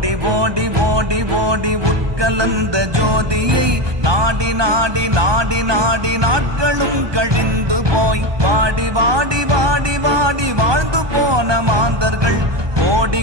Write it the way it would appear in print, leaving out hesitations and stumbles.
ஓடி ஓடி ஓடி ஓடி உட்கலந்த ஜோதியை நாடி நாடி நாடி நாடி நாட்களும் கழிந்து போய் வாடி வாடி வாடி வாடி வாழ்ந்து போன மாந்தர்கள் கோடி